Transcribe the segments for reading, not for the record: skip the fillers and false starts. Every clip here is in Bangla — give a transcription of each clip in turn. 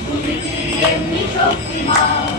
তুমি কি এমনি শক্তিমান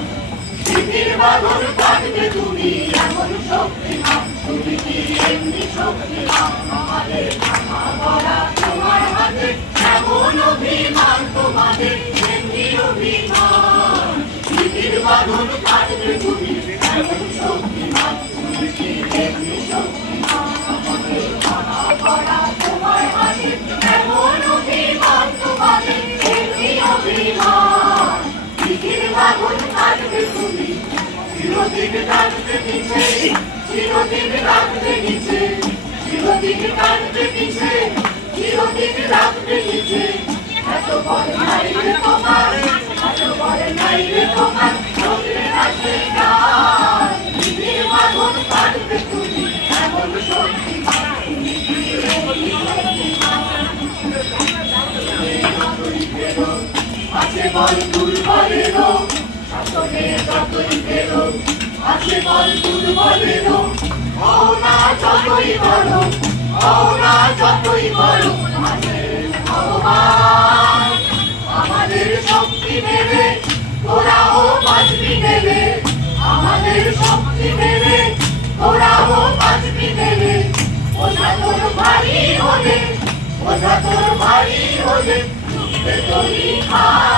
পৃথিবীর বাঁধন কাটবে তুমি এমন শক্তিমান তুমি কি এমনি শক্তিমান আমাদের ভাঙা গড়া তোমার হাতে এমন অভিমান তোমাদের এমনি অভিমান পৃথিবীর বাঁধন কাটবে তুমি এমন শক্তিমান তুমি কি এমনি শক্তিমান আমাদের ভাঙা গড়া তোমার হাতে এমন অভিমান তোমাদের এমনি অভিমান পৃথিবীর বাঁধন কাটবে তুমি চিরদিন কাটবে নিচে চিরদিন রাখবে নিচে চিরদিন কাটবে নিচে চিরদিন রাখবে নিচে এত বড় নাই রে তোমার এত বড় নাই রে তোমার চোখে আসে না পৃথিবীর বাঁধন কাটবে তুমি এমন শক্তিমান তুমি কি এমনি শক্তিমান আছে বল দুর্বলেরও শাসনে যতই বেরো আছে বল দুর্বলেরও হও না যতই বড় হও না যতই বড় আছে ভগবান আমাদের শক্তি দেবে তোরাও বাঁচবি দেবে আমাদের শক্তি দেবে তোরাও বাঁচবি দেবে ওঝা তোর ভারী হলে ওঝা তোর ভারী হলে তৈরি খা